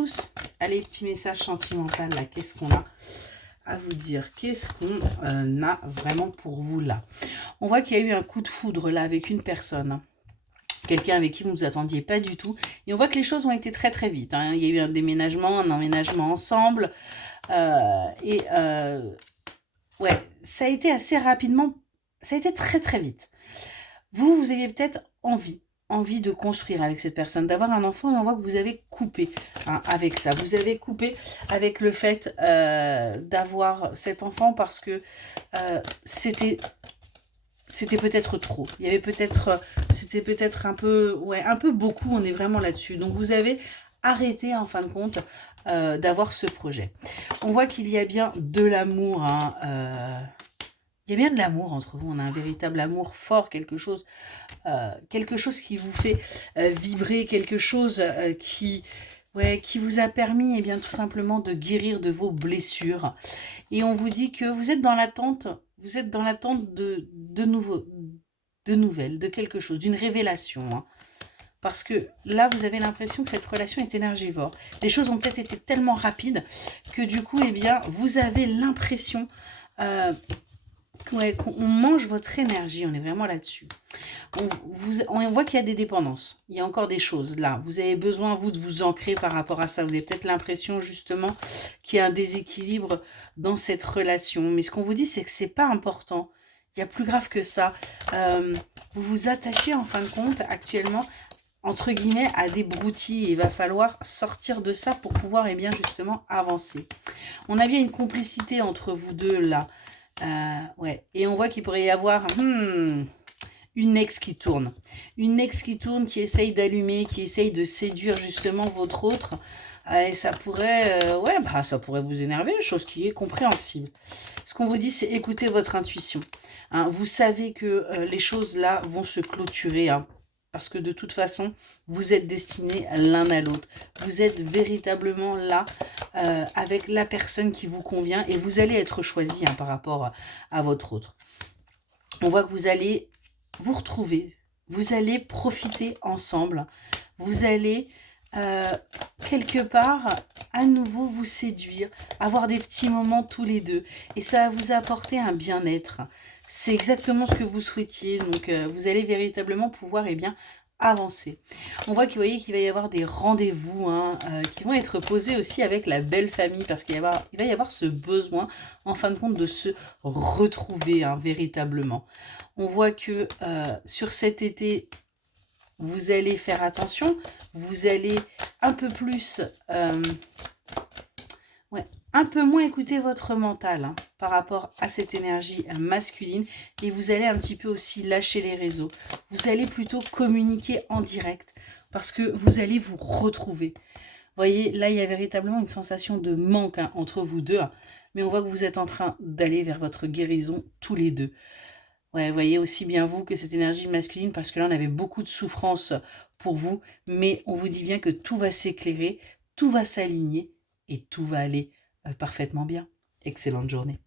tous. Allez, petit message sentimental, là, qu'est-ce qu'on a à vous dire? Qu'est-ce qu'on a vraiment pour vous, là? On voit qu'il y a eu un coup de foudre, là, avec une personne. Quelqu'un avec qui vous ne vous attendiez pas du tout. Et on voit que les choses ont été très, très vite. Hein. Il y a eu un déménagement, un emménagement ensemble. Ouais, ça a été assez rapidement. Ça a été très, très vite. Vous aviez peut-être envie de construire avec cette personne, d'avoir un enfant, et on voit que vous avez coupé avec ça. Vous avez coupé avec le fait d'avoir cet enfant parce que c'était peut-être trop. Il y avait peut-être, c'était peut-être un peu, ouais, un peu beaucoup, on est vraiment là-dessus. Donc vous avez arrêté en fin de compte d'avoir ce projet. On voit qu'il y a bien de l'amour, il y a bien de l'amour entre vous, on a un véritable amour fort, quelque chose qui vous fait vibrer, quelque chose qui vous a permis bien, tout simplement de guérir de vos blessures. Et on vous dit que vous êtes dans l'attente, de nouvelles, de quelque chose, d'une révélation. Hein. Parce que là, vous avez l'impression que cette relation est énergivore. Les choses ont peut-être été tellement rapides que du coup, vous avez l'impression qu'on mange votre énergie. On est vraiment là-dessus. On voit qu'il y a des dépendances. Il y a encore des choses là. Vous avez besoin, vous, de vous ancrer par rapport à ça. Vous avez peut-être l'impression, justement, qu'il y a un déséquilibre dans cette relation. Mais ce qu'on vous dit, c'est que c'est pas important. Il y a plus grave que ça. Vous vous attachez, en fin de compte, actuellement, entre guillemets, à des broutilles. Il va falloir sortir de ça pour pouvoir, justement, avancer. On a bien une complicité entre vous deux, là. Ouais. Et on voit qu'il pourrait y avoir... une ex qui tourne. Une ex qui tourne, qui essaye d'allumer, qui essaye de séduire justement votre autre. Et ça pourrait, ça pourrait vous énerver, chose qui est compréhensible. Ce qu'on vous dit, c'est écoutez votre intuition. Hein, vous savez que les choses là vont se clôturer. Hein, parce que de toute façon, vous êtes destinés l'un à l'autre. Vous êtes véritablement là avec la personne qui vous convient et vous allez être choisi par rapport à votre autre. On voit que vous allez vous retrouver, vous allez profiter ensemble, vous allez quelque part à nouveau vous séduire, avoir des petits moments tous les deux et ça va vous apporter un bien-être. C'est exactement ce que vous souhaitiez, donc vous allez véritablement pouvoir avancer. On voit qu'il va y avoir des rendez-vous qui vont être posés aussi avec la belle famille parce qu'il va y avoir ce besoin en fin de compte de se retrouver véritablement. On voit que sur cet été, vous allez faire attention, vous allez un peu plus, un peu moins écouter votre mental par rapport à cette énergie masculine et vous allez un petit peu aussi lâcher les réseaux. Vous allez plutôt communiquer en direct parce que vous allez vous retrouver. Vous voyez, là, il y a véritablement une sensation de manque entre vous deux, mais on voit que vous êtes en train d'aller vers votre guérison tous les deux. Ouais, vous voyez aussi bien vous que cette énergie masculine, parce que là, on avait beaucoup de souffrance pour vous, mais on vous dit bien que tout va s'éclairer, tout va s'aligner et tout va aller parfaitement bien. Excellente journée.